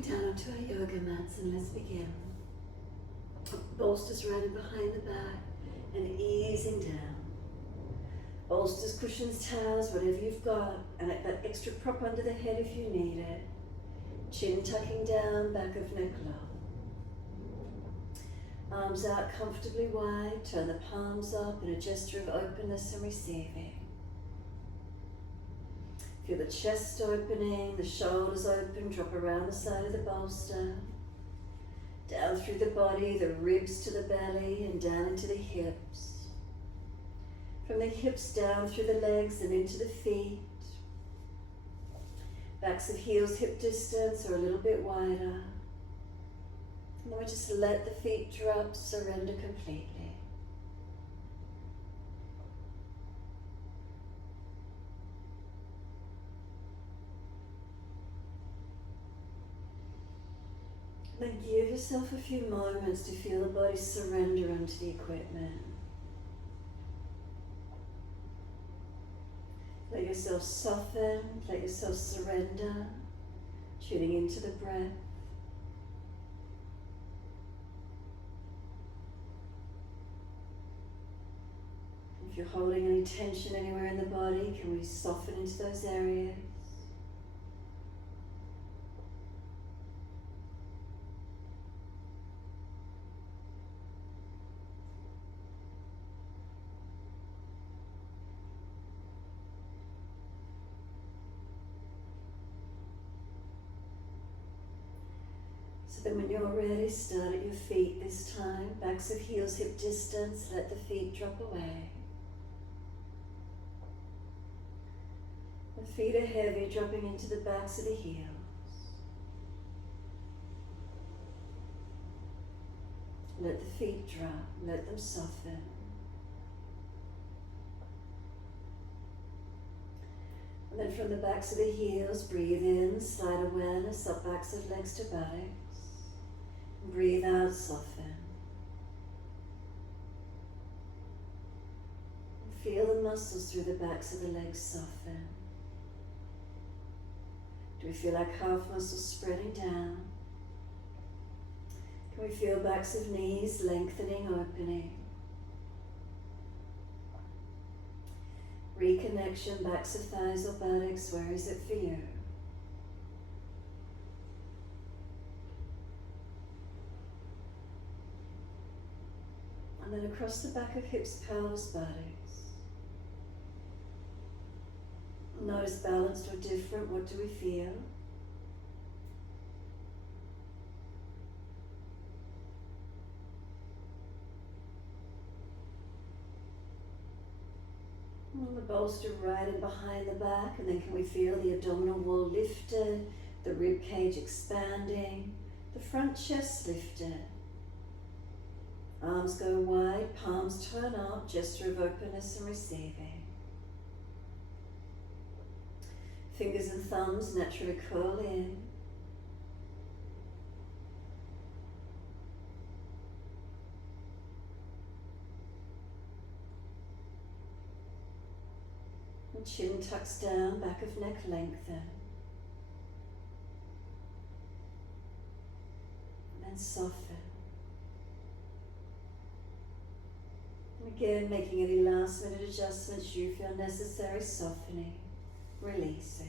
Dropping down onto our yoga mats, and let's begin. Bolsters right in behind the back and easing down. Bolsters, cushions, towels, whatever you've got, and that extra prop under the head if you need it. Chin tucking down, back of neck low. Arms out comfortably wide, turn the palms up in a gesture of openness and receiving. Feel the chest opening, the shoulders open, drop around the side of the bolster. Down through the body, the ribs to the belly and down into the hips. From the hips down through the legs and into the feet. Backs of heels hip distance or a little bit wider. And then we just let the feet drop, surrender completely. Then give yourself a few moments to feel the body surrender onto the equipment. Let yourself soften, let yourself surrender, tuning into the breath. If you're holding any tension anywhere in the body, can we soften into those areas? So then when you're ready, start at your feet this time. Backs of heels hip distance, let the feet drop away. The feet are heavy, dropping into the backs of the heels. Let the feet drop, let them soften. And then from the backs of the heels, breathe in, slide awareness up backs of legs to buttocks. Breathe out, soften. Feel the muscles through the backs of the legs soften. Do we feel like calf muscles spreading down? Can we feel backs of knees lengthening, opening? Reconnection, backs of thighs or buttocks, where is it for you? And then across the back of hips, pelvis, buttocks. Notice balanced or different, what do we feel? And the bolster right in behind the back, and then can we feel the abdominal wall lifted, the rib cage expanding, the front chest lifted. Arms go wide, palms turn up, gesture of openness and receiving. Fingers and thumbs naturally curl in. And chin tucks down, back of neck lengthen. And then soften. Again, making any last minute adjustments you feel necessary, softening, releasing.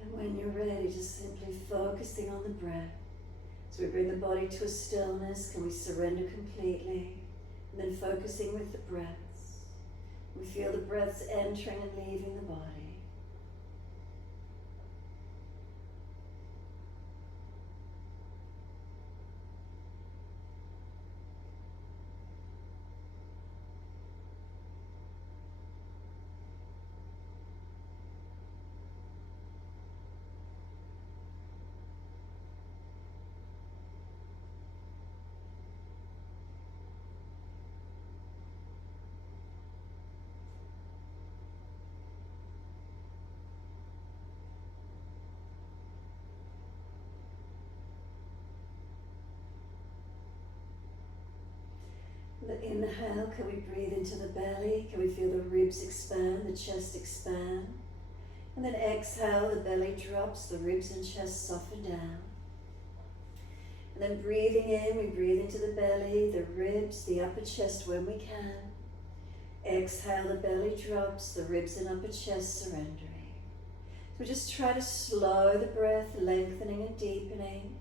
And when you're ready, just simply focusing on the breath. So we bring the body to a stillness, can we surrender completely? And then focusing with the breaths. We feel the breaths entering and leaving the body. inhale, can we breathe into the belly? Can we feel the ribs expand, the chest expand? And then exhale, the belly drops, the ribs and chest soften down. And then breathing in, we breathe into the belly, the ribs, the upper chest when we can. Exhale, the belly drops, the ribs and upper chest surrendering. So we just try to slow the breath, lengthening and deepening.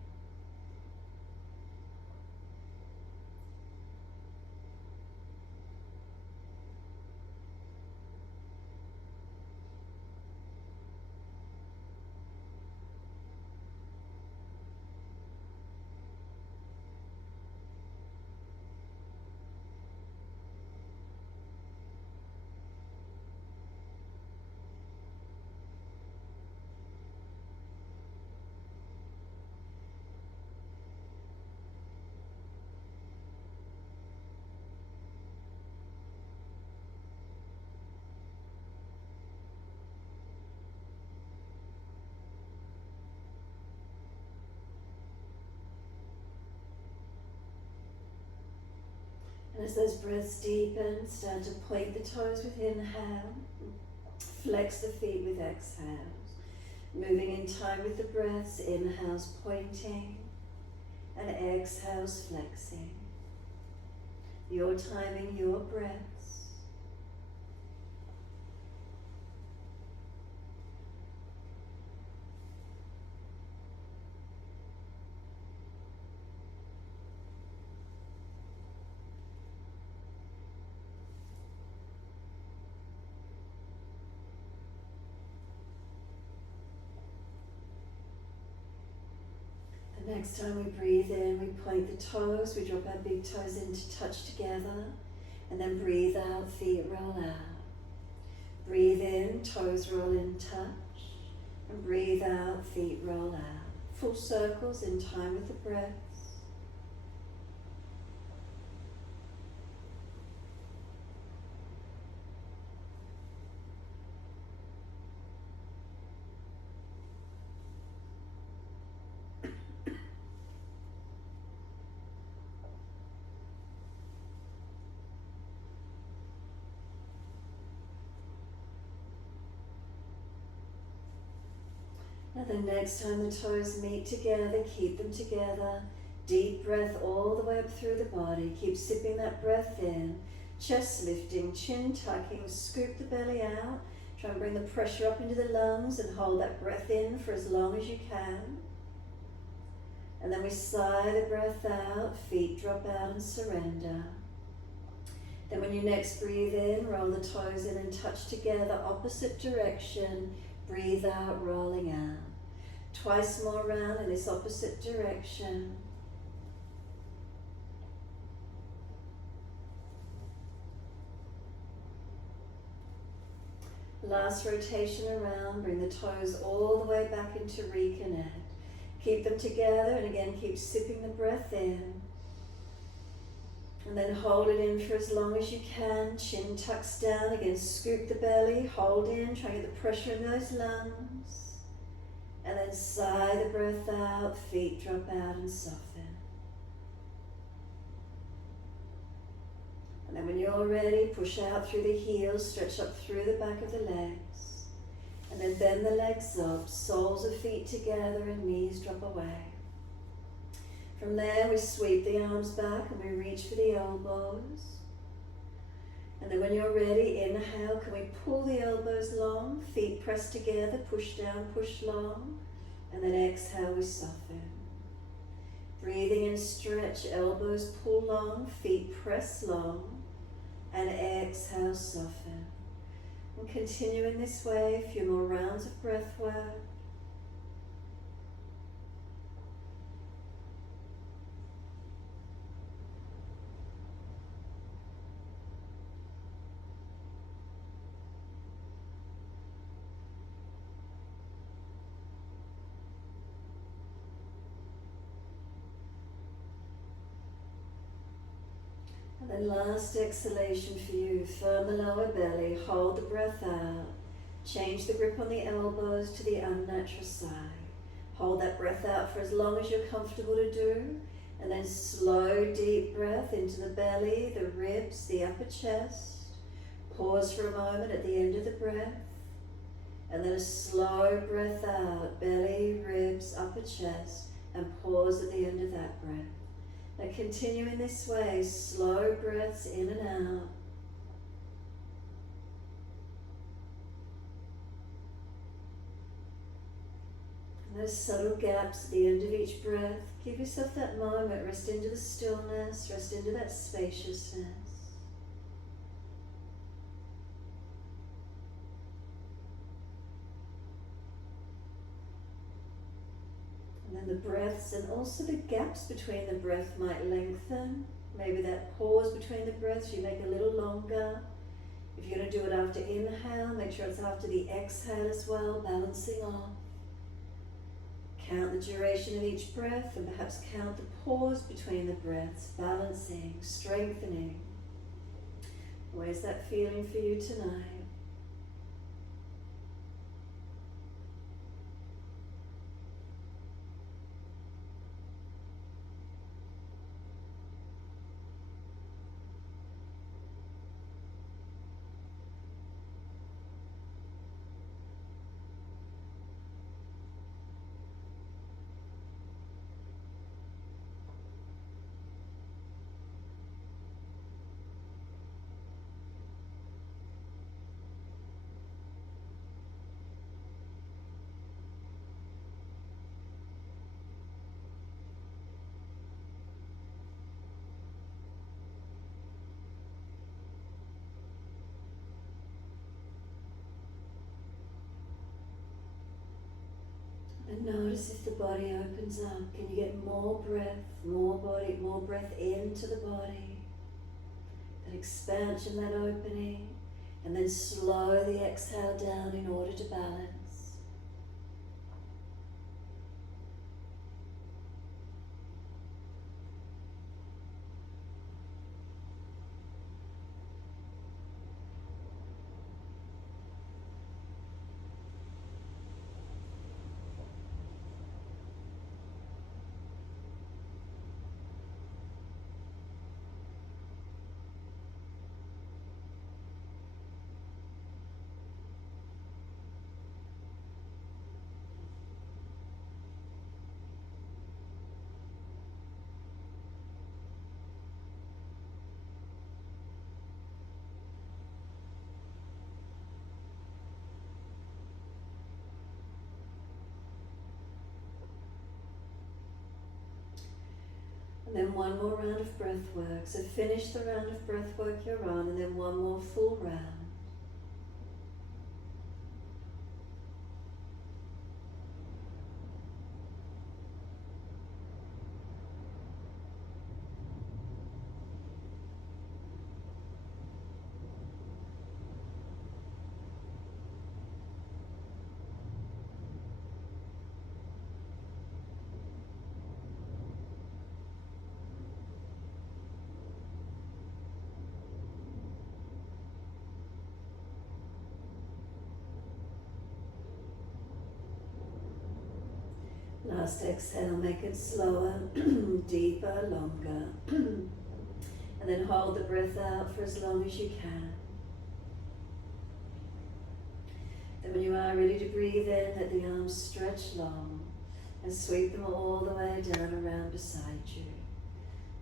And as those breaths deepen, start to point the toes with inhale, flex the feet with exhales. Moving in time with the breaths, inhales pointing and exhales flexing. Your timing, your breaths. The next time we breathe in, we point the toes, we drop our big toes in to touch together, and then breathe out, feet roll out. Breathe in, toes roll in, touch, and breathe out, feet roll out. Full circles in time with the breaths. Now the next time the toes meet together, keep them together. Deep breath all the way up through the body. Keep sipping that breath in. Chest lifting, chin tucking, scoop the belly out. Try and bring the pressure up into the lungs and hold that breath in for as long as you can. And then we sigh the breath out, feet drop out and surrender. Then when you next breathe in, roll the toes in and touch together, opposite direction. Breathe out, rolling out. Twice more round in this opposite direction. Last rotation around, bring the toes all the way back into reconnect. Keep them together and again keep sipping the breath in. And then hold it in for as long as you can. Chin tucks down, again scoop the belly, hold in, try and get the pressure in those lungs. And then sigh the breath out, feet drop out and soften. And then when you're ready, push out through the heels, stretch up through the back of the legs. And then bend the legs up, soles of feet together and knees drop away. From there, we sweep the arms back and we reach for the elbows. And then when you're ready, inhale, can we pull the elbows long, feet press together, push down, push long, and then exhale, we soften. Breathing in, stretch, elbows pull long, feet press long, and exhale, soften. And continue in this way, a few more rounds of breath work. And then last exhalation for you, firm the lower belly, hold the breath out, change the grip on the elbows to the unnatural side. Hold that breath out for as long as you're comfortable to do, And then slow, deep breath into the belly, the ribs, the upper chest. Pause for a moment at the end of the breath. And then a slow breath out, belly, ribs, upper chest, and pause at the end of that breath. Now continue in this way, slow breaths in and out. And those subtle gaps at the end of each breath, give yourself that moment, rest into the stillness, rest into that spaciousness. And then the breaths and also the gaps between the breath might lengthen. Maybe that pause between the breaths you make a little longer. If you're going to do it after inhale, make sure it's after the exhale as well, balancing off. Count the duration of each breath and perhaps count the pause between the breaths, balancing, strengthening. Where's that feeling for you tonight? And notice if the body opens up. Can you get more breath, more body, more breath into the body? That expansion, that opening. And then slow the exhale down in order to balance. And then one more round of breath work. So finish the round of breath work you're on, and then one more full round. Last exhale, make it slower, deeper, longer. And then hold the breath out for as long as you can. Then when you are ready to breathe in, let the arms stretch long and sweep them all the way down around beside you.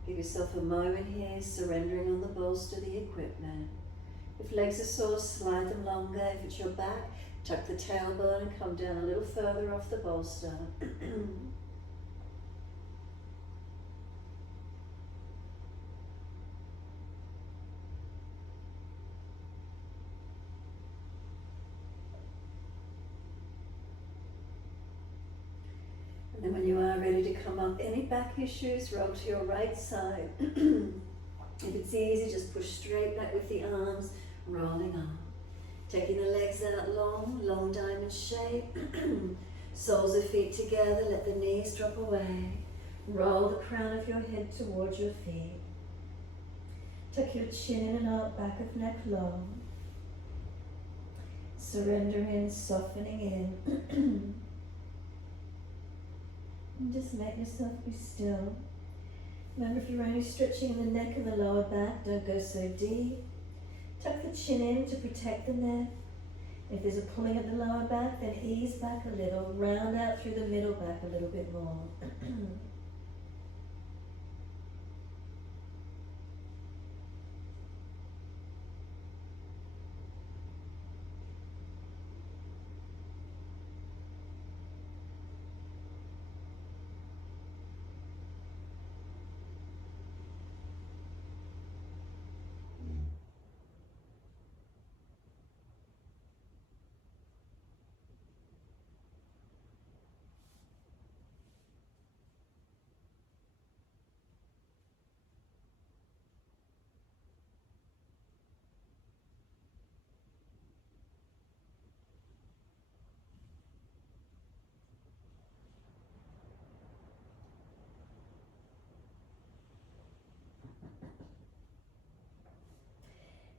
Give yourself a moment here, surrendering on the bolster, the equipment. If legs are sore, slide them longer. If it's your back, tuck the tailbone and come down a little further off the bolster. And then when you are ready to come up, any back issues, roll to your right side. If it's easy, just push straight back with the arms, rolling up. Taking the legs out long, long diamond shape. Soles of feet together, let the knees drop away. Roll the crown of your head towards your feet. Tuck your chin in and out, back of neck long. Surrender in, softening in. And just let yourself be still. Remember, if you're only stretching in the neck and the lower back, don't go so deep. Tuck the chin in to protect the neck. If there's a pulling at the lower back, then ease back a little, round out through the middle back a little bit more.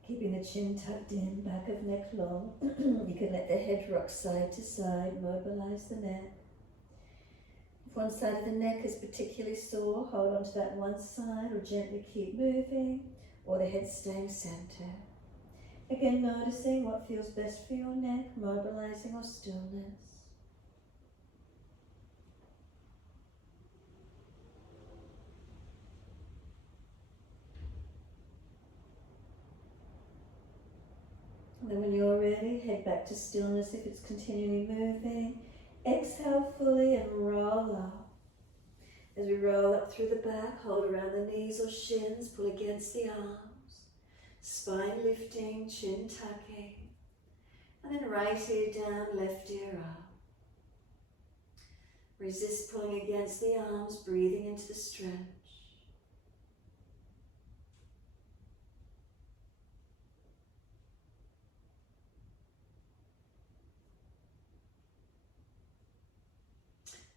Keeping the chin tucked in, back of neck long. You can let the head rock side to side, mobilise the neck. If one side of the neck is particularly sore, hold on to that one side or gently keep moving, or the head staying centre. Again, noticing what feels best for your neck, mobilising or stillness. And then when you're ready, head back to stillness if it's continually moving. Exhale fully and roll up. As we roll up through the back, hold around the knees or shins, pull against the arms. Spine lifting, chin tucking. And then right ear down, left ear up. Resist pulling against the arms, breathing into the stretch.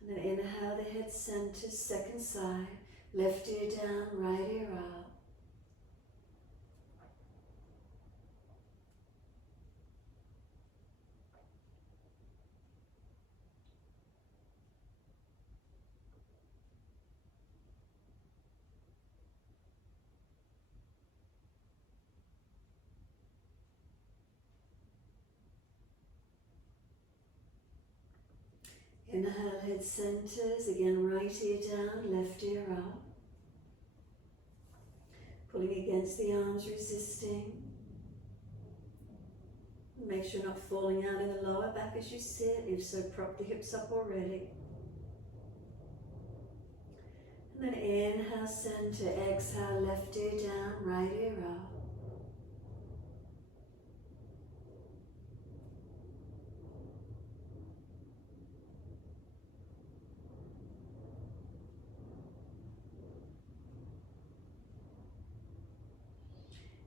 And then inhale, the head center, second side, left ear down, right ear up. Inhale, head centers, again right ear down, left ear up. Pulling against the arms, resisting. Make sure you're not falling out in the lower back as you sit. If so, prop the hips up already. And then inhale, center, exhale, left ear down, right ear up.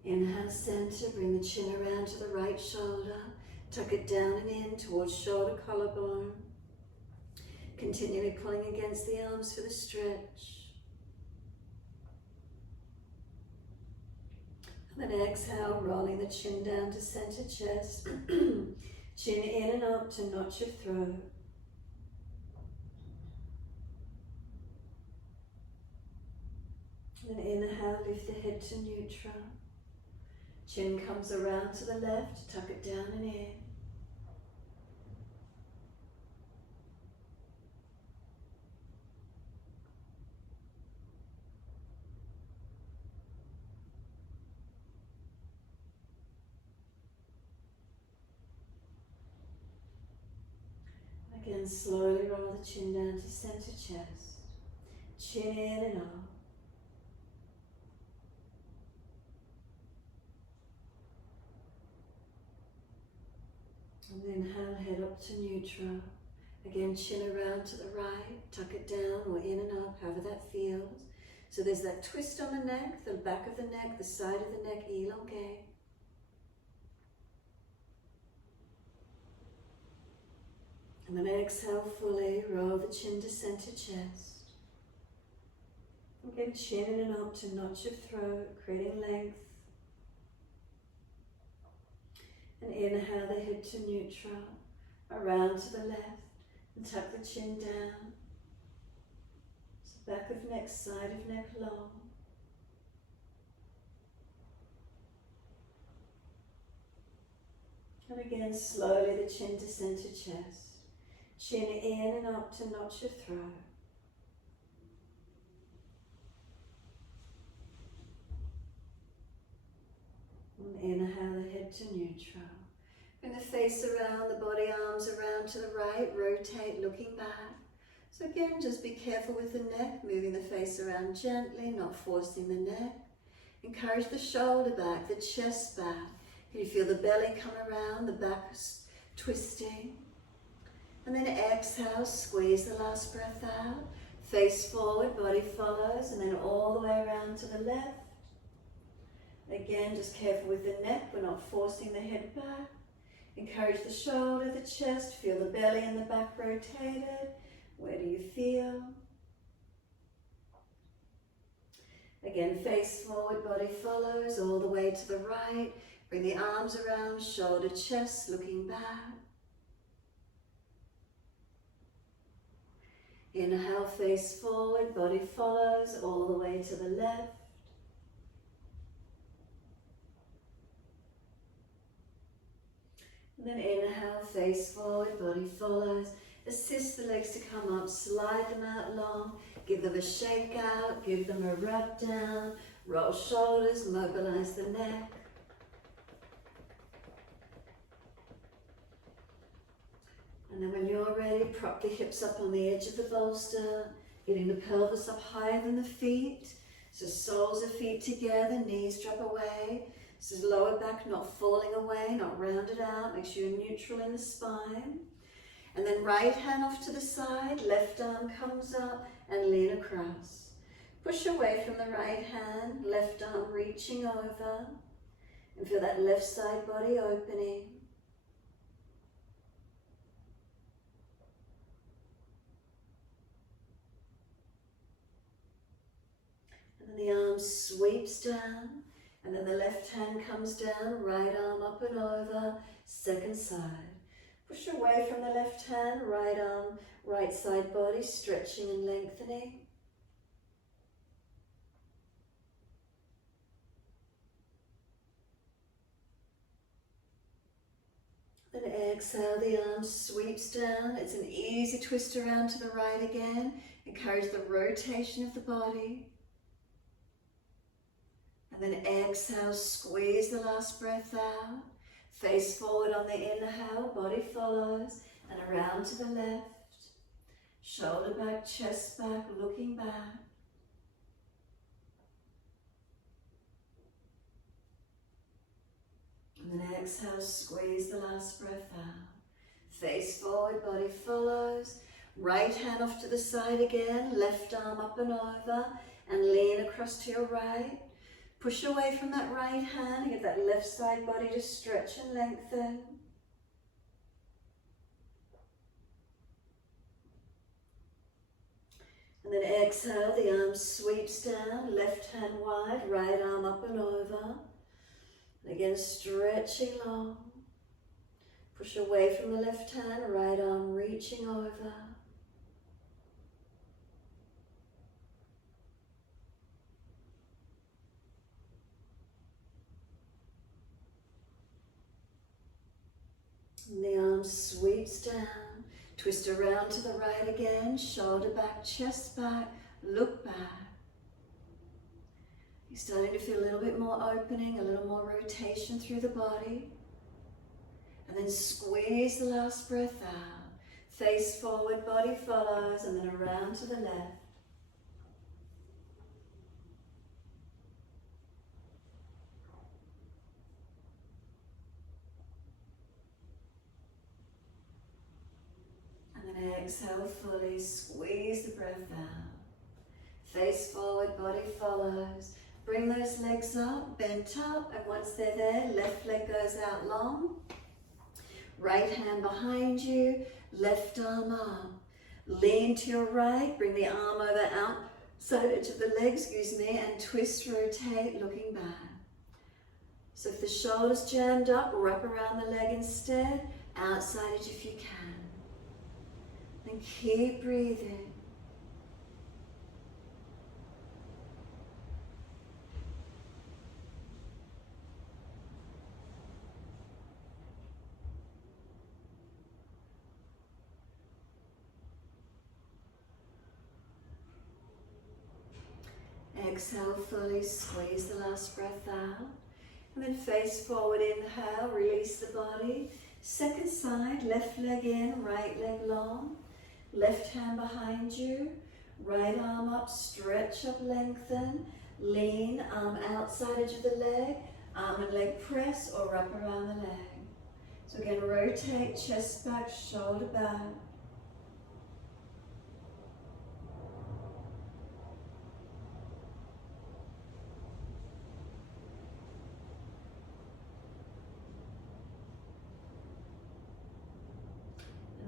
Inhale, center, bring the chin around to the right shoulder. Tuck it down and in towards shoulder collarbone. Continually pulling against the arms for the stretch. And then exhale, rolling the chin down to center chest. Chin in and up to notch your throat. And then inhale, lift the head to neutral. Chin comes around to the left, tuck it down and in. Again, slowly roll the chin down to center chest. Chin in and up. And then inhale, head up to neutral. Again, chin around to the right, tuck it down or in and up, however that feels. So there's that twist on the neck, the back of the neck, the side of the neck, elongate. And then exhale fully, roll the chin to center chest. Again, chin in and up to notch your throat, creating length. And inhale the head to neutral, around to the left, and tuck the chin down. So back of neck, side of neck long. And again, slowly the chin to center chest. Chin in and up to notch your throat. And inhale the head to neutral. Bring the face around, the body, arms around to the right, rotate, looking back. So again, just be careful with the neck, moving the face around gently, not forcing the neck. Encourage the shoulder back, the chest back. Can you feel the belly come around, the back twisting? And then exhale, squeeze the last breath out. Face forward, body follows, and then all the way around to the left. Again, just careful with the neck, we're not forcing the head back. Encourage the shoulder, the chest, feel the belly and the back rotated. Where do you feel? Again, face forward, body follows, all the way to the right. Bring the arms around, shoulder, chest, looking back. Inhale, face forward, body follows, all the way to the left. And then inhale, face forward, body follows. Assist the legs to come up, slide them out long, give them a shake out, give them a rub down, roll shoulders, mobilize the neck. And then when you're ready, prop the hips up on the edge of the bolster, getting the pelvis up higher than the feet. So soles of feet together, knees drop away. This is lower back not falling away, not rounded out. Make sure you're neutral in the spine. And then right hand off to the side, left arm comes up and lean across. Push away from the right hand, left arm reaching over. And feel that left side body opening. And then the arm sweeps down. And then the left hand comes down, right arm up and over, second side. Push away from the left hand, right arm, right side body, stretching and lengthening. Then exhale, the arm sweeps down. It's an easy twist around to the right again. Encourage the rotation of the body. And then exhale, squeeze the last breath out. Face forward on the inhale, body follows, and around to the left. Shoulder back, chest back, looking back. And then exhale, squeeze the last breath out. Face forward, body follows. Right hand off to the side again, left arm up and over, and lean across to your right. Push away from that right hand and get that left side body to stretch and lengthen. And then exhale, the arm sweeps down, left hand wide, right arm up and over. And again, stretching long. Push away from the left hand, right arm reaching over. And the arm sweeps down, twist around to the right again, shoulder back, chest back, look back. You're starting to feel a little bit more opening, a little more rotation through the body. And then squeeze the last breath out. Face forward, body follows, and then around to the left. Exhale fully, squeeze the breath out. Face forward, body follows. Bring those legs up, bent up, and once they're there, left leg goes out long. Right hand behind you, left arm up. Lean to your right, bring the arm over outside edge of the leg, and twist, rotate, looking back. So if the shoulder's jammed up, wrap around the leg instead, outside edge if you can. And keep breathing. exhale fully, squeeze the last breath out. And then face forward, inhale, release the body. Second side, left leg in, right leg long. Left hand behind you, right arm up, stretch up, lengthen. Lean, arm outside edge of the leg, arm and leg press or wrap around the leg. So again, rotate, chest back, shoulder back.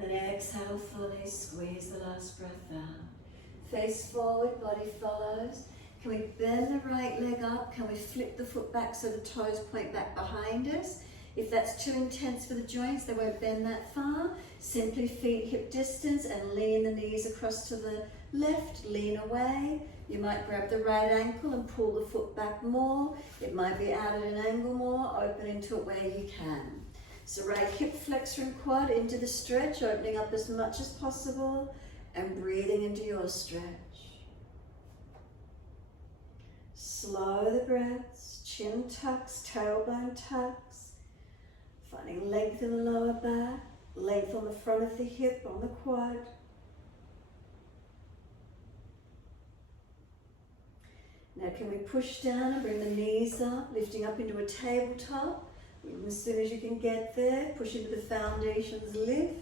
And then exhale fully, squeeze the last breath out. Face forward, body follows. Can we bend the right leg up? Can we flip the foot back so the toes point back behind us? If that's too intense for the joints, they won't bend that far. Simply feet hip distance and lean the knees across to the left, lean away. You might grab the right ankle and pull the foot back more. It might be out at an angle more, open into it where you can. So right hip flexor and quad into the stretch, opening up as much as possible and breathing into your stretch. Slow the breaths, chin tucks, tailbone tucks. Finding length in the lower back, length on the front of the hip, on the quad. Now can we push down and bring the knees up, lifting up into a tabletop. As soon as you can get there, push into the foundations, lift.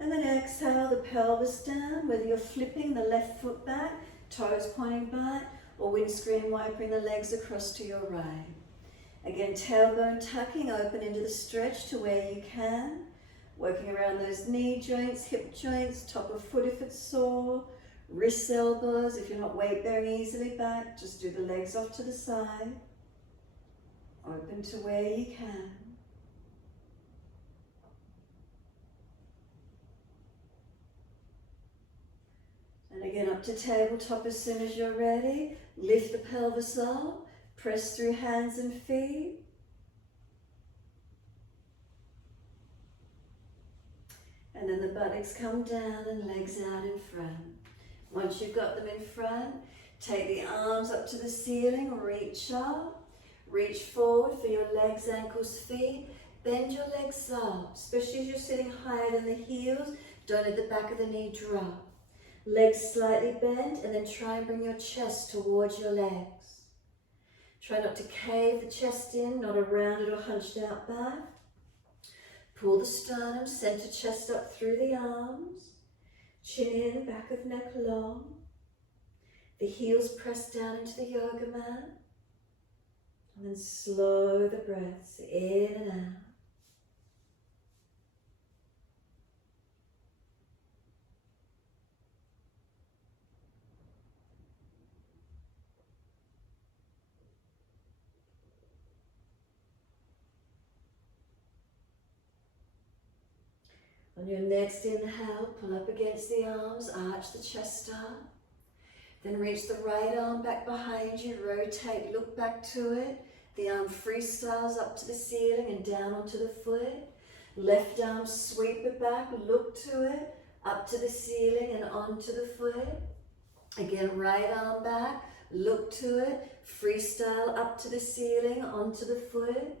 And then exhale the pelvis down, whether you're flipping the left foot back, toes pointing back, or windscreen wiping the legs across to your right. Again, tailbone tucking, open into the stretch to where you can. Working around those knee joints, hip joints, top of foot if it's sore, wrists, elbows. If you're not weight bearing easily back, just do the legs off to the side. Open to where you can. And again, up to tabletop as soon as you're ready. Lift the pelvis up, press through hands and feet. And then the buttocks come down and legs out in front. Once you've got them in front, take the arms up to the ceiling, reach up, reach forward for your legs, ankles, feet. Bend your legs up, especially as you're sitting higher than the heels. Don't let the back of the knee drop. Legs slightly bent, and then try and bring your chest towards your legs. Try not to cave the chest in, not a rounded or hunched out back. Pull the sternum, center chest up through the arms. Chin in, back of neck long. The heels press down into the yoga mat. And then slow the breaths in and out. On your next inhale, pull up against the arms, arch the chest up. Then reach the right arm back behind you, rotate, look back to it. The arm freestyles up to the ceiling and down onto the foot. Left arm, sweep it back, look to it, up to the ceiling and onto the foot. Again, right arm back, look to it, freestyle up to the ceiling, onto the foot.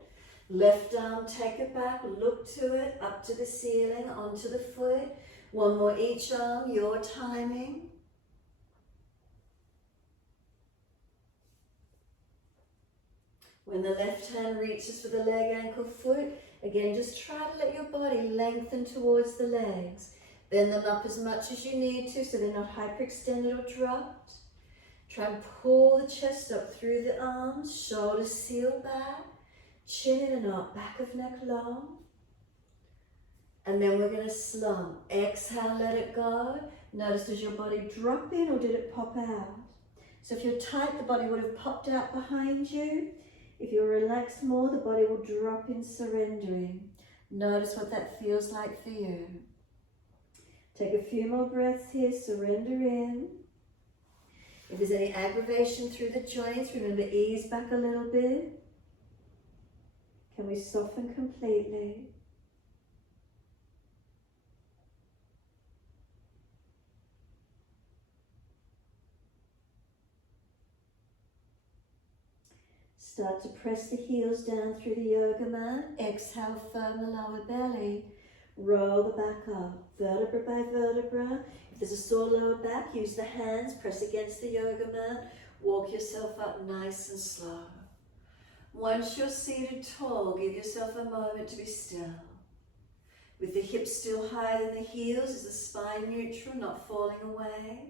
Left arm, take it back, look to it, up to the ceiling, onto the foot. One more each arm, your timing. When the left hand reaches for the leg, ankle, foot, again, just try to let your body lengthen towards the legs. Bend them up as much as you need to so they're not hyperextended or dropped. Try and pull the chest up through the arms, shoulders seal back. Chin in and up, back of neck long. And then we're going to slump. Exhale, let it go. Notice, does your body drop in or did it pop out? So if you're tight, the body would have popped out behind you. If you're relaxed more, the body will drop in, surrendering. Notice what that feels like for you. Take a few more breaths here, surrender in. If there's any aggravation through the joints, remember, ease back a little bit. Can we soften completely? Start to press the heels down through the yoga mat. Exhale, firm the lower belly. Roll the back up, vertebra by vertebra. If there's a sore lower back, use the hands, press against the yoga mat. Walk yourself up nice and slow. Once you're seated tall, give yourself a moment to be still. With the hips still higher than the heels, is the spine neutral, not falling away?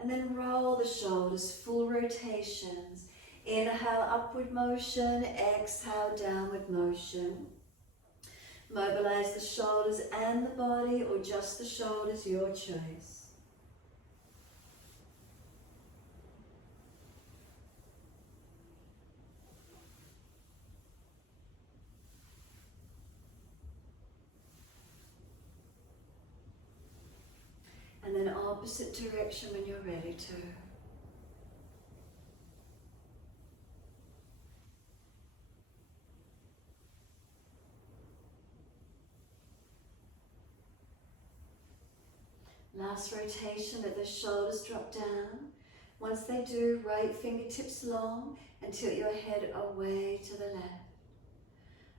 And then roll the shoulders, full rotations. Inhale, upward motion. Exhale, downward motion. Mobilize the shoulders and the body, or just the shoulders, your choice. And then opposite direction when you're ready to. Last rotation, let the shoulders drop down. Once they do, right fingertips long and tilt your head away to the left.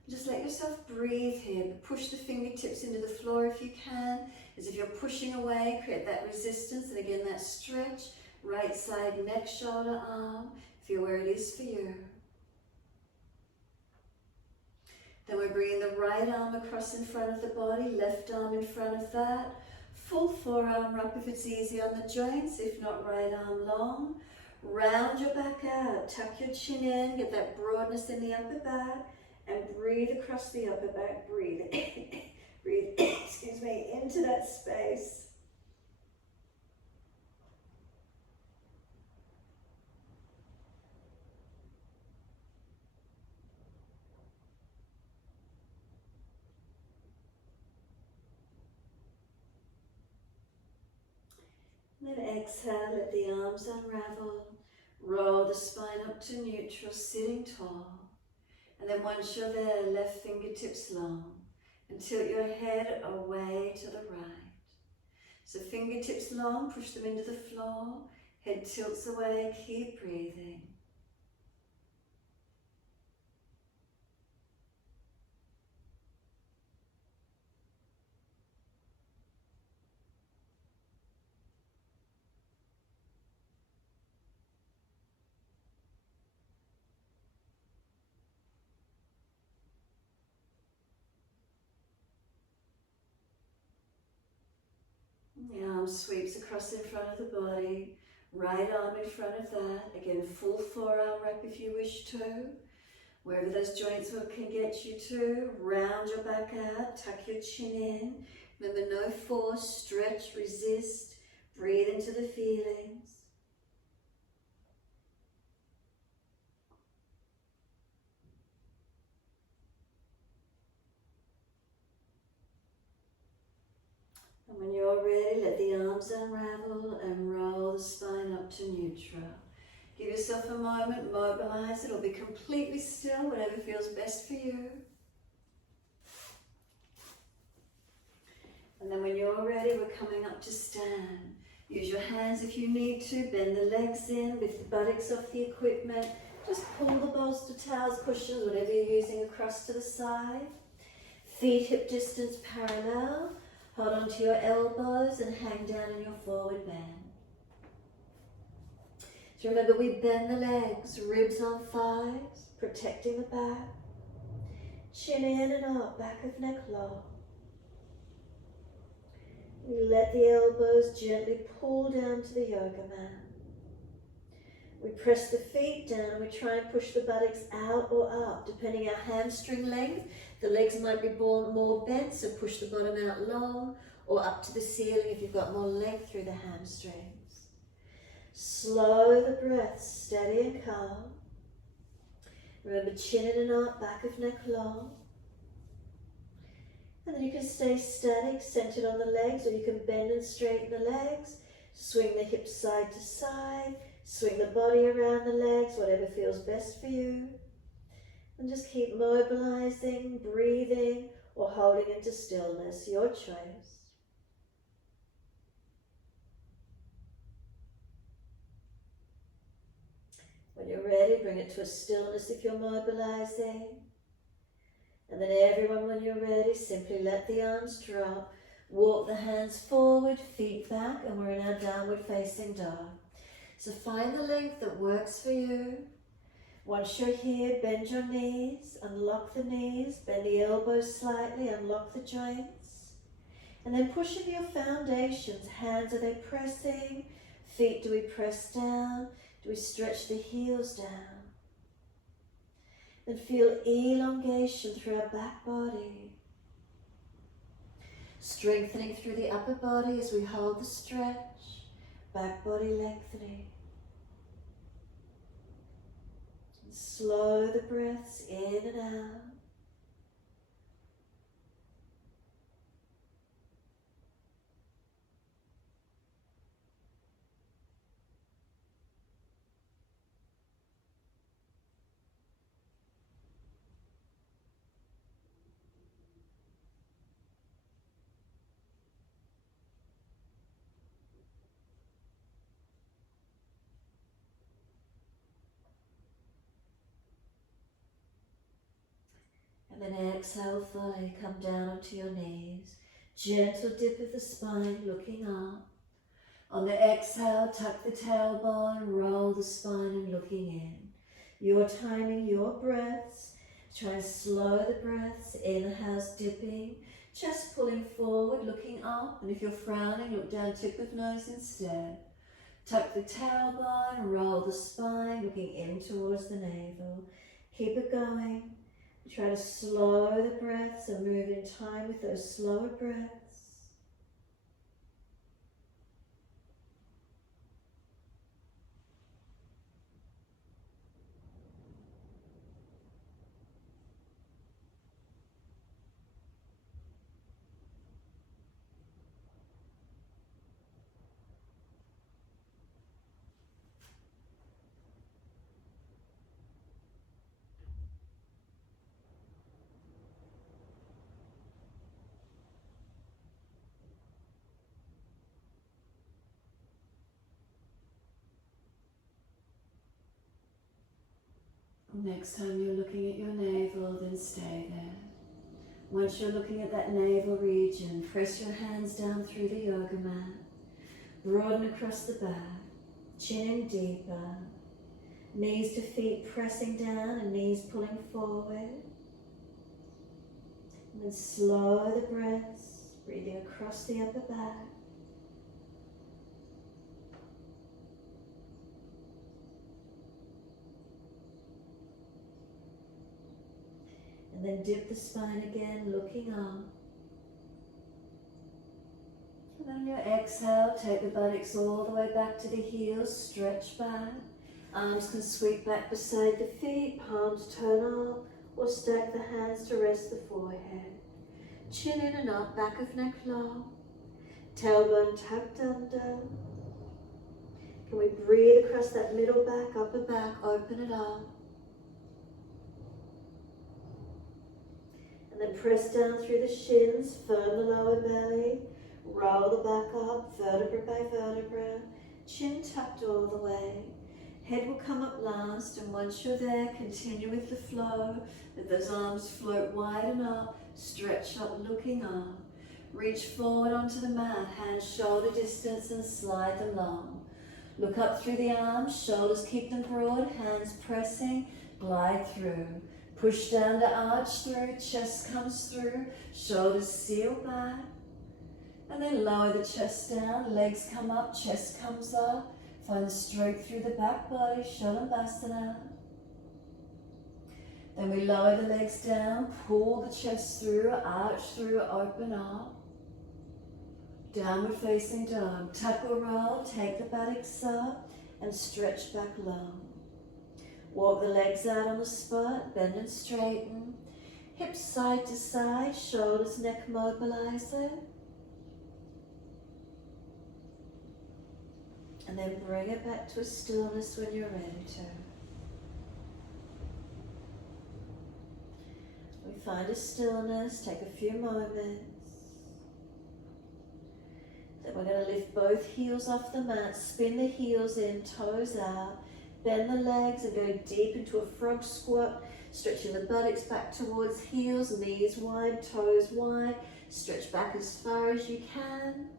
Just let yourself breathe here, but push the fingertips into the floor if you can, as if you're pushing away, create that resistance, and again that stretch, right side, neck, shoulder, arm, feel where it is for you. Then we're bringing the right arm across in front of the body, left arm in front of that. Full forearm up if it's easy on the joints, if not right arm long. Round your back out, tuck your chin in, get that broadness in the upper back, and breathe across the upper back, breathe, breathe, excuse me, into that space. And then exhale, let the arms unravel. Roll the spine up to neutral, sitting tall. And then once you're there, left fingertips long. And tilt your head away to the right. So fingertips long, push them into the floor. Head tilts away, keep breathing. The arm sweeps across in front of the body, right arm in front of that. Again, full forearm wrap if you wish to. Wherever those joints can get you to, round your back out, tuck your chin in. Remember, no force, stretch, resist, breathe into the feelings. And when you're ready, let the arms unravel and roll the spine up to neutral. Give yourself a moment, mobilize it, or be completely still, whatever feels best for you. And then when you're ready, we're coming up to stand. Use your hands if you need to, bend the legs in, lift the buttocks off the equipment. Just pull the bolster towels, cushions, whatever you're using across to the side. Feet hip distance parallel. Hold onto your elbows and hang down in your forward bend. So remember, we bend the legs, ribs on thighs, protecting the back. Chin in and up, back of neck long. We let the elbows gently pull down to the yoga mat. We press the feet down and we try and push the buttocks out or up, depending on hamstring length. The legs might be more bent, so push the bottom out long, or up to the ceiling if you've got more length through the hamstrings. Slow the breath, steady and calm. Remember, chin in and up, back of neck long. And then you can stay static, centered on the legs, or you can bend and straighten the legs. Swing the hips side to side. Swing the body around the legs, whatever feels best for you. And just keep mobilizing, breathing, or holding into stillness, your choice. When When you're ready, bring it to a stillness if you're mobilising. And then everyone, when you're ready, simply let the arms drop. Walk the hands forward, feet back, and we're in our downward facing dog. So find the length that works for you. Once you're here, bend your knees, unlock the knees, bend the elbows slightly, unlock the joints. And then pushing your foundations, hands, are they pressing? Feet, do we press down? Do we stretch the heels down? Then feel elongation through our back body. Strengthening through the upper body as we hold the stretch, back body lengthening. And slow the breaths in and out. And then exhale fully, come down onto your knees. Gentle dip of the spine, looking up. On the exhale, tuck the tailbone, roll the spine and looking in. You're timing your breaths. Try and slow the breaths. Inhales, dipping. Chest pulling forward, looking up. And if you're frowning, look down, tip of nose instead. Tuck the tailbone, roll the spine, looking in towards the navel. Keep it going. Try to slow the breaths and move in time with those slower breaths. Next time you're looking at your navel, then stay there. Once you're looking at that navel region, press your hands down through the yoga mat. Broaden across the back, chin in deeper. Knees to feet pressing down and knees pulling forward. And then slow the breaths, breathing across the upper back. And then dip the spine again, looking up. And then on your exhale, take the buttocks all the way back to the heels, stretch back. Arms can sweep back beside the feet, palms turn up, or stack the hands to rest the forehead. Chin in and up, back of neck long. Tailbone tucked under. Can we breathe across that middle back, upper back, open it up. And then press down through the shins, firm the lower belly, roll the back up, vertebra by vertebra, chin tucked all the way. Head will come up last, and once you're there, continue with the flow. Let those arms float widen up, stretch up, looking up. Reach forward onto the mat, hands shoulder distance and slide them long. Look up through the arms, shoulders keep them broad, hands pressing, glide through. Push down to arch through, chest comes through, shoulders seal back. And then lower the chest down, legs come up, chest comes up. Find the strength through the back body, Shalabhasana. Then we lower the legs down, pull the chest through, arch through, open up. Downward facing dog. Tuck or roll, take the buttocks up and stretch back long. Walk the legs out on the spot, bend and straighten. Hips side to side, shoulders, neck mobilizer. And then bring it back to a stillness when you're ready to. We find a stillness, take a few moments. Then we're going to lift both heels off the mat, spin the heels in, toes out. Bend the legs and go deep into a frog squat, stretching the buttocks back towards heels, knees wide, toes wide. Stretch back as far as you can.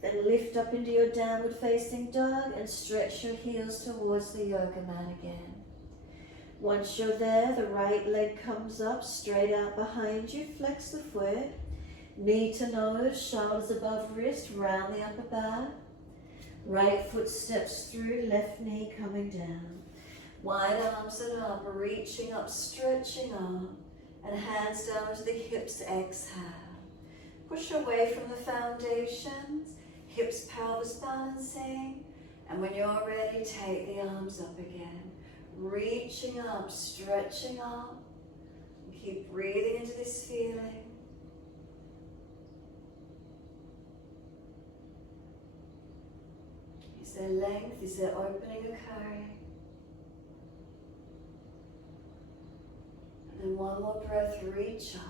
Then lift up into your downward facing dog and stretch your heels towards the yoga mat again. Once you're there, the right leg comes up, straight out behind you. Flex the foot. Knee to nose, shoulders above wrist, round the upper back. Right foot steps through, left knee coming down. Wide arms and up, reaching up, stretching up, and hands down to the hips, exhale. Push away from the foundations, hips, pelvis balancing, and when you're ready, take the arms up again. Reaching up, stretching up, keep breathing into this feeling. Is there length? Is there opening occurring? And then one more breath, reach up.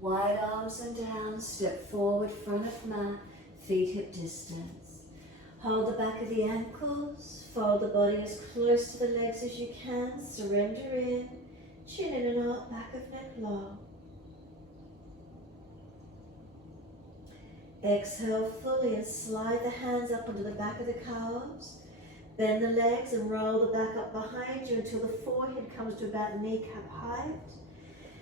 Wide arms and down, step forward, front of mat, feet hip distance. Hold the back of the ankles, fold the body as close to the legs as you can, surrender in, chin in and out, back of neck long. Exhale fully and slide the hands up onto the back of the calves. Bend the legs and roll the back up behind you until the forehead comes to about kneecap height.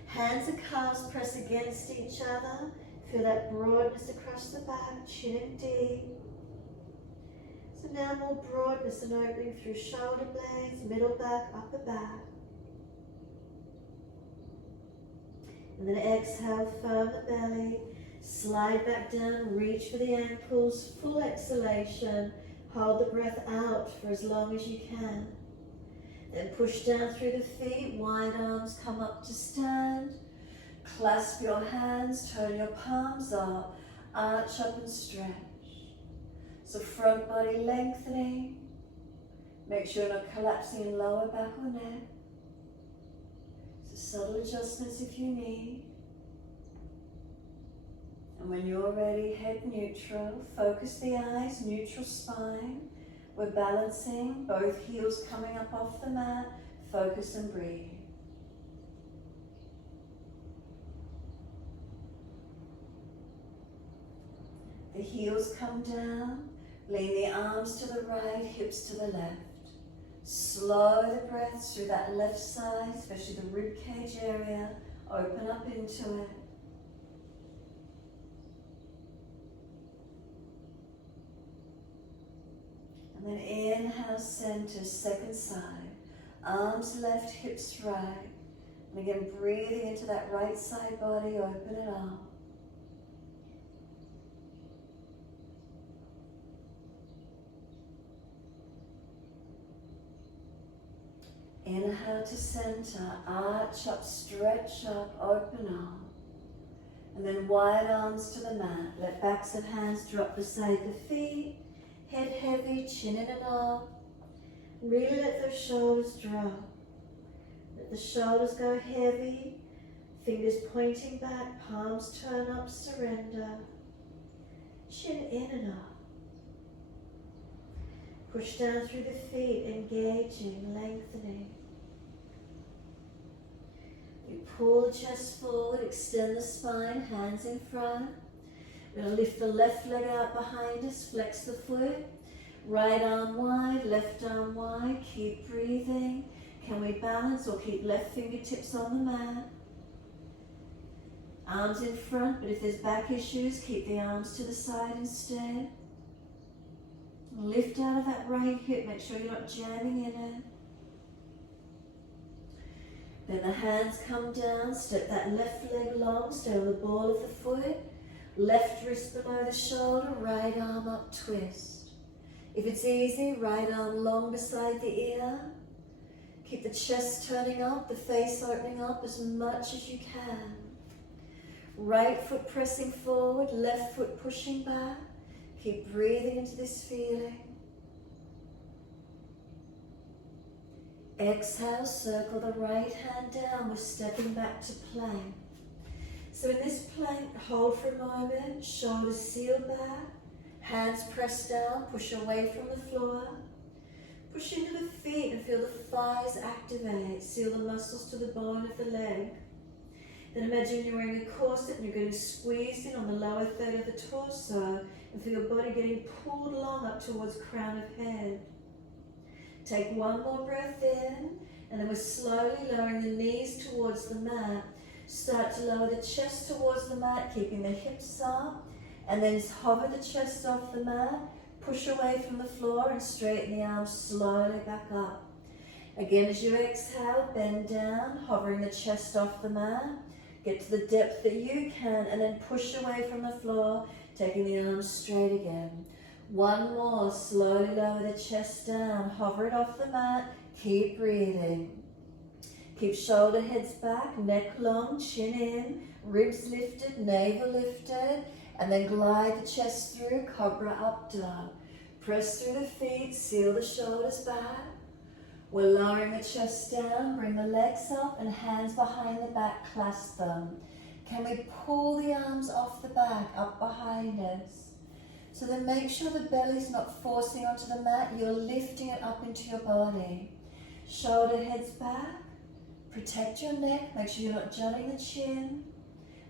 Hands and calves press against each other. Feel that broadness across the back, chin in deep. So now more broadness and opening through shoulder blades, middle back, upper back. And then exhale, firm the belly. Slide back down, reach for the ankles, full exhalation. Hold the breath out for as long as you can. Then push down through the feet, wide arms come up to stand. Clasp your hands, turn your palms up, arch up and stretch. So front body lengthening. Make sure you're not collapsing in lower back or neck. So subtle adjustments if you need. And when you're ready, head neutral, focus the eyes, neutral spine. We're balancing, both heels coming up off the mat, focus and breathe. The heels come down, lean the arms to the right, hips to the left. Slow the breaths through that left side, especially the rib cage area, open up into it. And then inhale, center, second side. Arms left, hips right. And again, breathing into that right side body, open it up. Inhale to center, arch up, stretch up, open up. And then wide arms to the mat. Let backs of hands drop beside the feet. Head heavy, chin in and up. Really let those shoulders drop. Let the shoulders go heavy. Fingers pointing back, palms turn up, surrender. Chin in and up. Push down through the feet, engaging, lengthening. We pull the chest forward, extend the spine, hands in front. We're going to lift the left leg out behind us, flex the foot. Right arm wide, left arm wide, keep breathing. Can we balance or keep left fingertips on the mat? Arms in front, but if there's back issues, keep the arms to the side instead. Lift out of that right hip, make sure you're not jamming in it. Then the hands come down, step that left leg long, stay on the ball of the foot. Left wrist below the shoulder, right arm up, twist. If it's easy, right arm long beside the ear. Keep the chest turning up, the face opening up as much as you can. Right foot pressing forward, left foot pushing back. Keep breathing into this feeling. Exhale, circle the right hand down. We're stepping back to plank. So in this plank, hold for a moment, shoulders seal back, hands press down, push away from the floor. Push into the feet and feel the thighs activate. Seal the muscles to the bone of the leg. Then imagine you're wearing a corset and you're getting squeezed in on the lower third of the torso and feel your body getting pulled along up towards crown of head. Take one more breath in, and then we're slowly lowering the knees towards the mat. Start to lower the chest towards the mat, keeping the hips up, and then hover the chest off the mat. Push away from the floor and straighten the arms slowly back up. Again, as you exhale, bend down, hovering the chest off the mat. Get to the depth that you can, and then push away from the floor, taking the arms straight again. One more, slowly lower the chest down, hover it off the mat, keep breathing. Keep shoulder heads back, neck long, chin in, ribs lifted, navel lifted, and then glide the chest through, cobra up dog. Press through the feet, seal the shoulders back. We're lowering the chest down, bring the legs up and hands behind the back, clasp them. Can we pull the arms off the back, up behind us? So then make sure the belly's not forcing onto the mat, you're lifting it up into your body. Shoulder heads back, protect your neck, make sure you're not jutting the chin.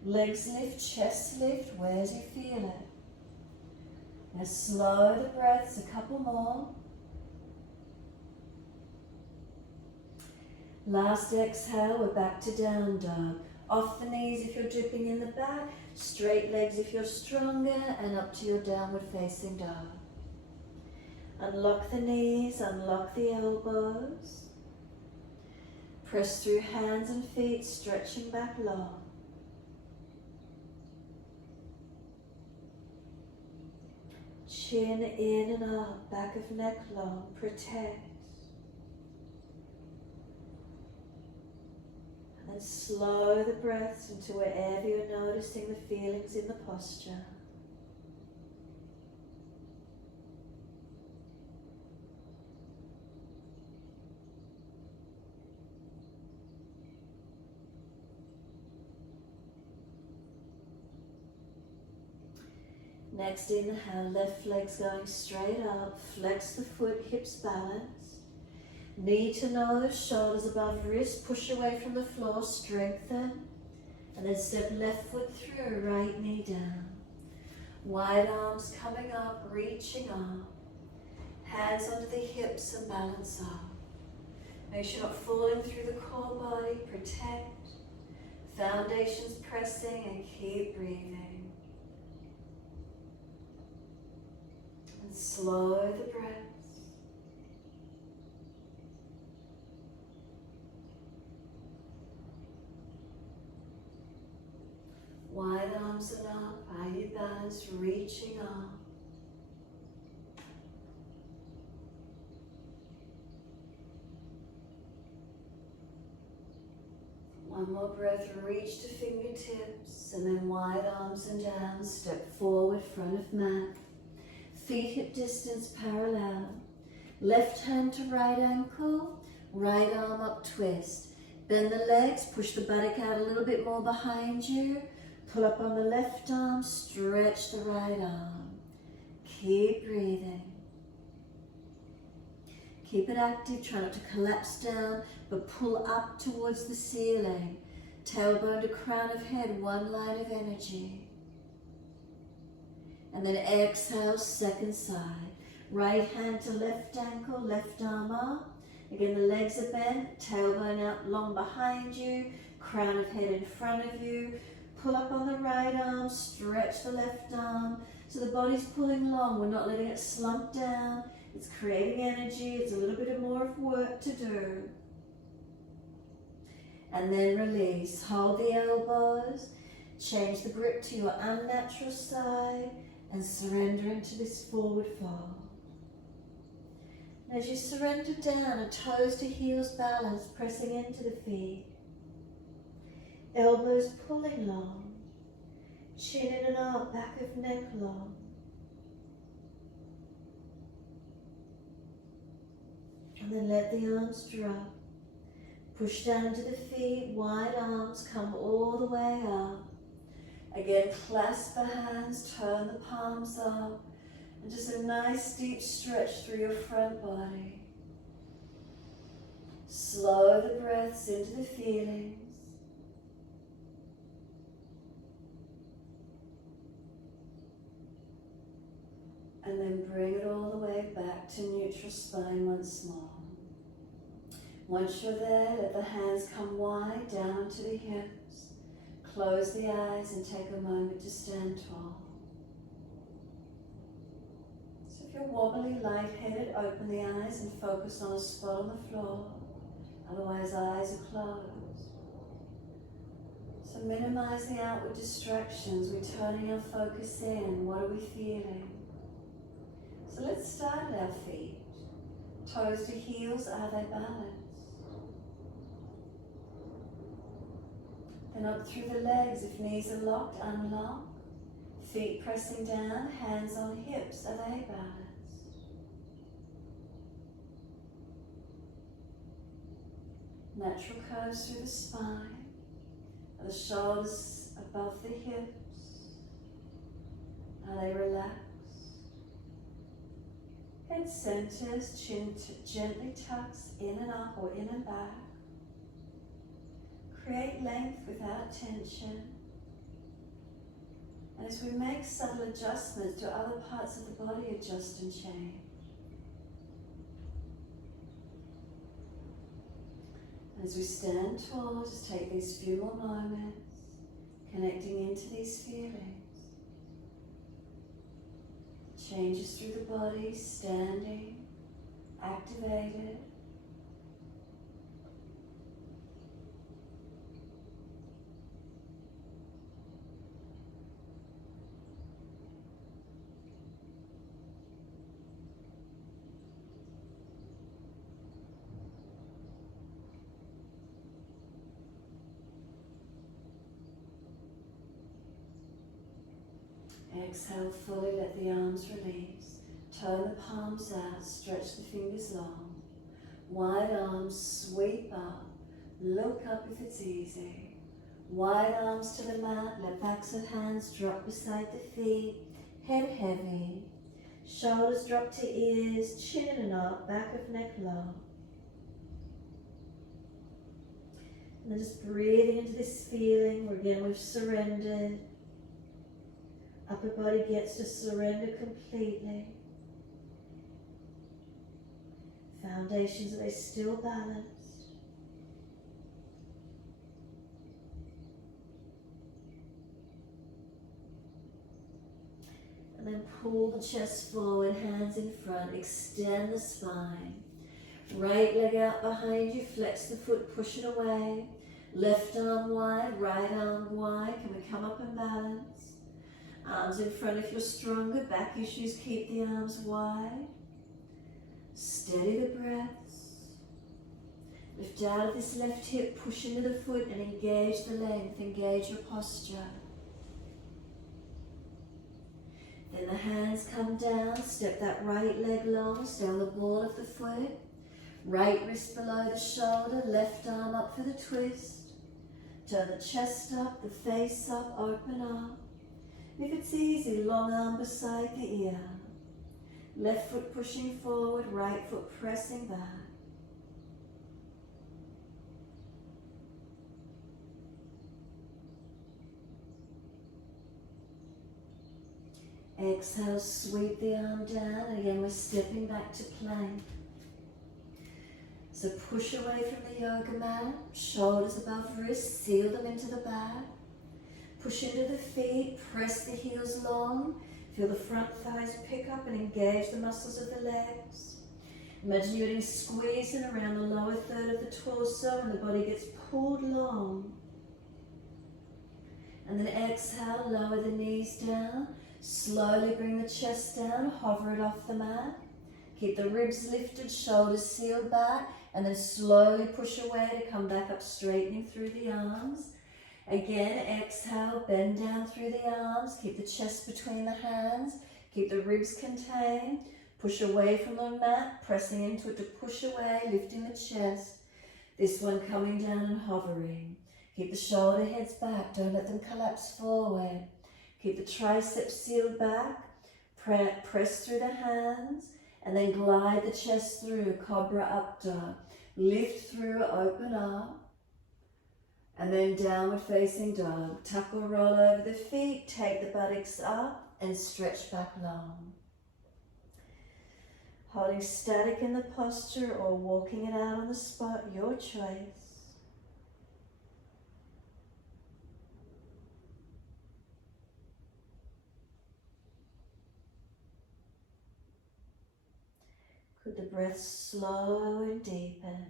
Legs lift, chest lift, where do you feel it? Now slow the breaths, a couple more. Last exhale, we're back to down dog. Off the knees if you're dipping in the back, straight legs if you're stronger, and up to your downward facing dog. Unlock the knees, unlock the elbows. Press through hands and feet, stretching back long. Chin in and up, back of neck long, protect. And slow the breaths into wherever you're noticing the feelings in the posture. Next inhale, left leg's going straight up, flex the foot, hips balance. Knee to nose, shoulders above wrist, push away from the floor, strengthen. And then step left foot through, right knee down. Wide arms coming up, reaching up. Hands onto the hips and balance up. Make sure you're not falling through the core body, protect. Foundations pressing and keep breathing. And slow the breath. Wide arms and up, are you balanced, reaching up. One more breath, reach to fingertips, and then wide arms and down, step forward, front of mat. Feet hip distance parallel. Left hand to right ankle, right arm up, twist. Bend the legs, push the buttock out a little bit more behind you. Pull up on the left arm, stretch the right arm. Keep breathing. Keep it active, try not to collapse down, but pull up towards the ceiling. Tailbone to crown of head, one line of energy. And then exhale, second side. Right hand to left ankle, left arm up. Again, the legs are bent, tailbone out long behind you, crown of head in front of you. Pull up on the right arm, stretch the left arm. So the body's pulling long, we're not letting it slump down. It's creating energy, it's a little bit more of work to do. And then release, hold the elbows, change the grip to your unnatural side, and surrender into this forward fold. As you surrender down, a toes to heels balance, pressing into the feet. Elbows pulling long, chin in and out, back of neck long. And then let the arms drop. Push down into the feet, wide arms, come all the way up. Again, clasp the hands, turn the palms up, and just a nice deep stretch through your front body. Slow the breaths into the feelings. And then bring it all the way back to neutral spine once more. Once you're there, let the hands come wide down to the hips. Close the eyes and take a moment to stand tall. So if you're wobbly, lightheaded, open the eyes and focus on a spot on the floor. Otherwise, eyes are closed. So minimize the outward distractions. We're turning our focus in. What are we feeling? So let's start at our feet. Toes to heels, are they balanced? Then up through the legs, if knees are locked, unlock. Feet pressing down, hands on hips, are they balanced? Natural curves through the spine. Are the shoulders above the hips? Are they relaxed? Head centers, chin gently tucks in and up or in and back. Create length without tension. And as we make subtle adjustments to other parts of the body, adjust and change. And as we stand tall, just take these few more moments, connecting into these feelings. Changes through the body, standing, activated. Exhale fully, let the arms release. Turn the palms out, stretch the fingers long. Wide arms, sweep up. Look up if it's easy. Wide arms to the mat, let backs of hands drop beside the feet. Head heavy. Shoulders drop to ears, chin and up, back of neck low. And then just breathing into this feeling where again we've surrendered. Upper body gets to surrender completely. Foundations, are they still balanced? And then pull the chest forward, hands in front, extend the spine. Right leg out behind you, flex the foot, push it away. Left arm wide, right arm wide. Can we come up and balance? Arms in front if you're stronger. Back issues, keep the arms wide. Steady the breaths. Lift out of this left hip, push into the foot and engage the length, engage your posture. Then the hands come down, step that right leg long, stay on the ball of the foot. Right wrist below the shoulder, left arm up for the twist. Turn the chest up, the face up, open up. If it's easy, long arm beside the ear. Left foot pushing forward, right foot pressing back. Exhale, sweep the arm down, and again we're stepping back to plank. So push away from the yoga mat, shoulders above wrists, seal them into the back. Push into the feet, press the heels long. Feel the front thighs pick up and engage the muscles of the legs. Imagine you're getting squeezed in around the lower third of the torso and the body gets pulled long. And then exhale, lower the knees down. Slowly bring the chest down, hover it off the mat. Keep the ribs lifted, shoulders sealed back, and then slowly push away to come back up, straightening through the arms. Again, exhale, bend down through the arms, keep the chest between the hands, keep the ribs contained, push away from the mat, pressing into it to push away, lifting the chest. This one coming down and hovering. Keep the shoulder heads back, don't let them collapse forward. Keep the triceps sealed back, press through the hands, and then glide the chest through, Cobra Up Dog. Lift through, open up. And then downward facing dog. Tuck or roll over the feet, take the buttocks up and stretch back long. Holding static in the posture or walking it out on the spot, your choice. Could the breath slow and deepen?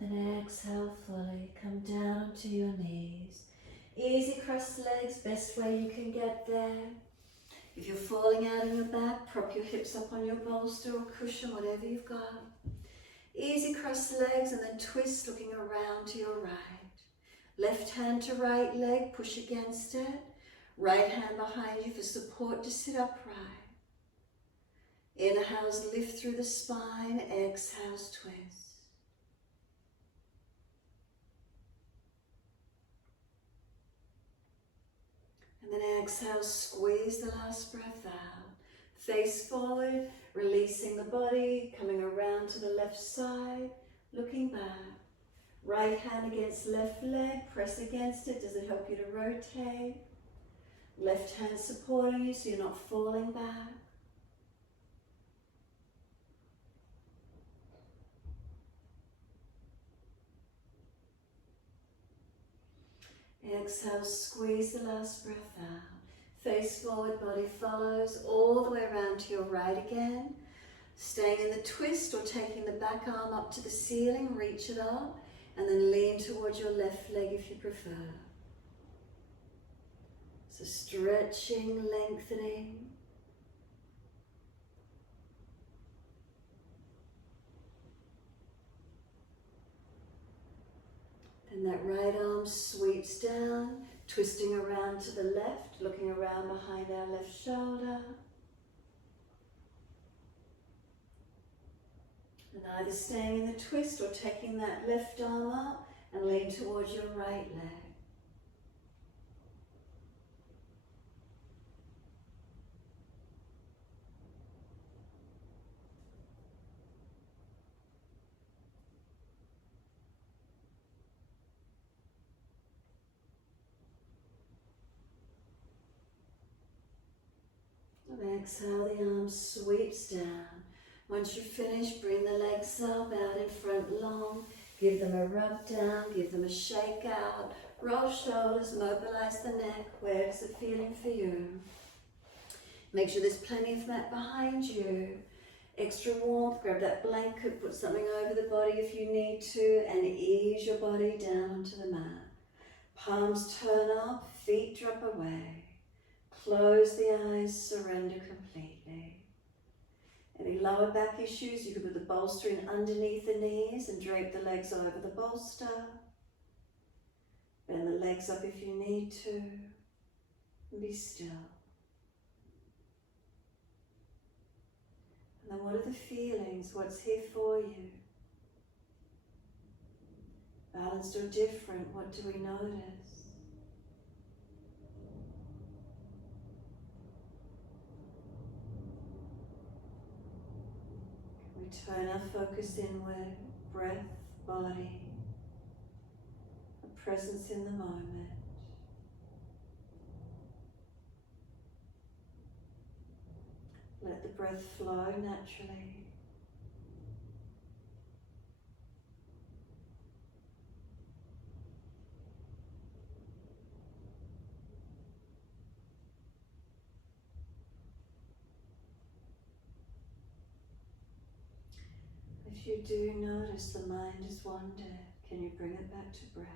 Then exhale fully, come down to your knees. Easy cross legs, best way you can get there. If you're falling out on your back, prop your hips up on your bolster or cushion, whatever you've got. Easy cross legs and then twist looking around to your right. Left hand to right leg, push against it. Right hand behind you for support to sit upright. Inhales, lift through the spine. Exhales, twist. And then exhale, squeeze the last breath out. Face forward, releasing the body, coming around to the left side, looking back. Right hand against left leg, press against it. Does it help you to rotate? Left hand supporting you so you're not falling back. Exhale, squeeze the last breath out. Face forward, body follows, all the way around to your right again. Staying in the twist or taking the back arm up to the ceiling, reach it up, and then lean towards your left leg if you prefer. So stretching, lengthening. And that right arm sweeps down, twisting around to the left, looking around behind our left shoulder. And either staying in the twist or taking that left arm up and lean towards your right leg. And exhale, the arm sweeps down. Once you finish, bring the legs up, out in front long. Give them a rub down, give them a shake out. Roll shoulders, mobilise the neck. Where is it feeling for you? Make sure there's plenty of mat behind you. Extra warmth, grab that blanket, put something over the body if you need to, and ease your body down onto the mat. Palms turn up, feet drop away. Close the eyes, surrender completely. Any lower back issues, you can put the bolster in underneath the knees and drape the legs over the bolster. Bend the legs up if you need to. And be still. And then what are the feelings? What's here for you? Balanced or different, what do we notice? We turn our focus inward, breath, body, a presence in the moment. Let the breath flow naturally. If you do notice the mind has wandered, can you bring it back to breath?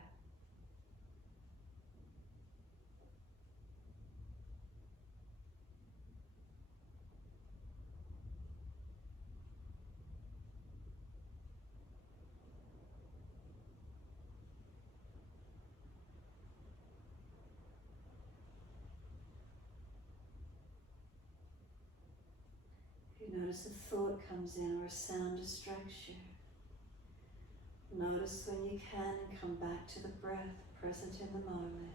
Notice a thought comes in or a sound distracts you. Notice when you can and come back to the breath, present in the moment.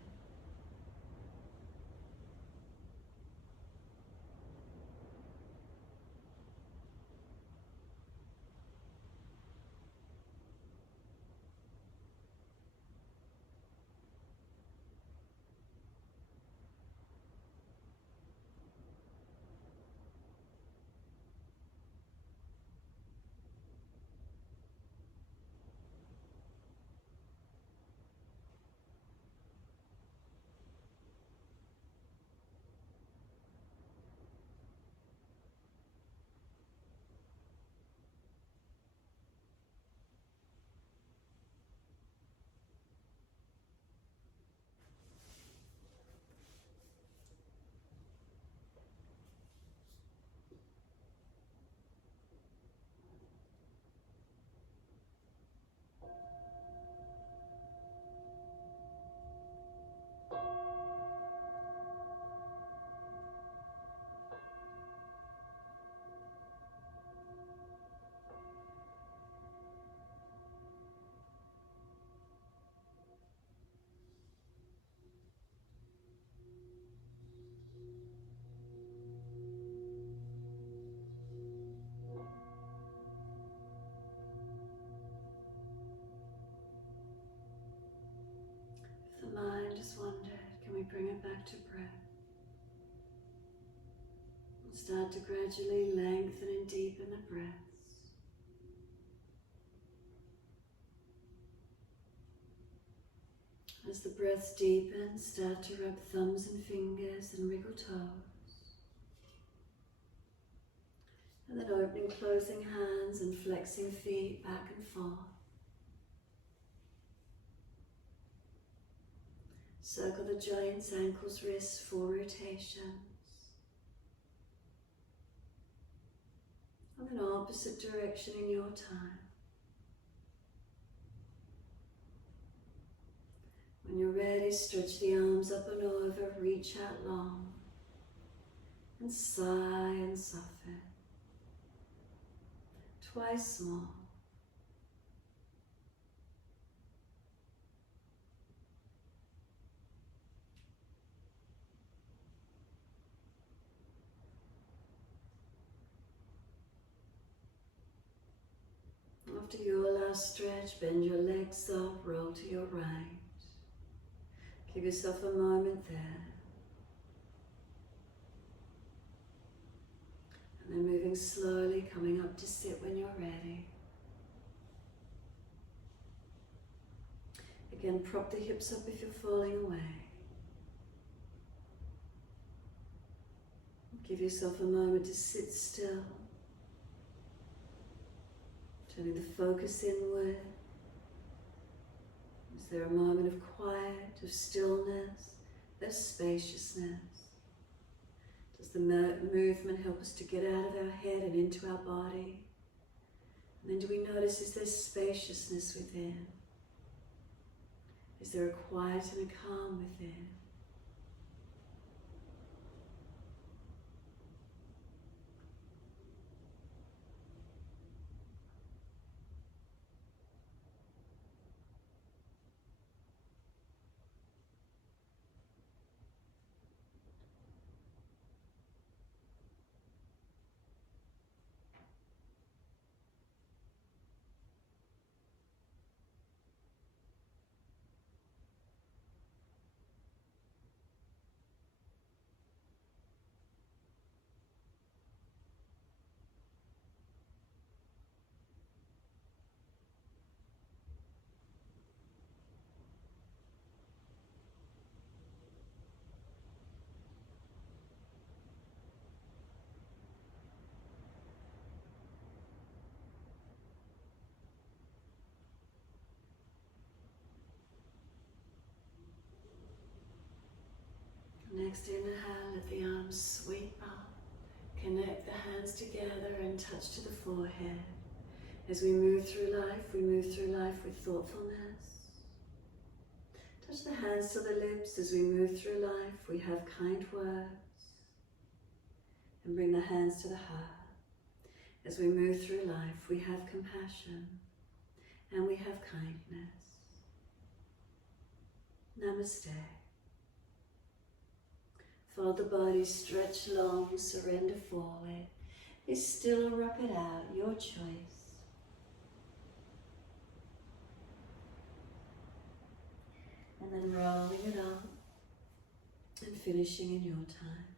If the mind has wandered, can we bring it back to breath? And start to gradually lengthen and deepen the breaths. As the breaths deepen, start to rub thumbs and fingers and wriggle toes. And then opening, closing hands and flexing feet back and forth. Circle the joints, ankles, wrists, 4 rotations. And then opposite direction in your time. When you're ready, stretch the arms up and over, reach out long. And sigh and soften. Twice more. After your last stretch, bend your legs up, roll to your right. Give yourself a moment there. And then moving slowly, coming up to sit when you're ready. Again, prop the hips up if you're falling away. Give yourself a moment to sit still. Turning the focus inward. Is there a moment of quiet, of stillness, of spaciousness? Does the movement help us to get out of our head and into our body? And then do we notice, is there spaciousness within? Is there a quiet and a calm within? Next inhale, let the arms sweep up. Connect the hands together and touch to the forehead. As we move through life with thoughtfulness. Touch the hands to the lips. As we move through life, we have kind words. And bring the hands to the heart. As we move through life, we have compassion and we have kindness. Namaste. Fold the body, stretch long, surrender forward. Be still or rock it out, your choice. And then rolling it up and finishing in your time.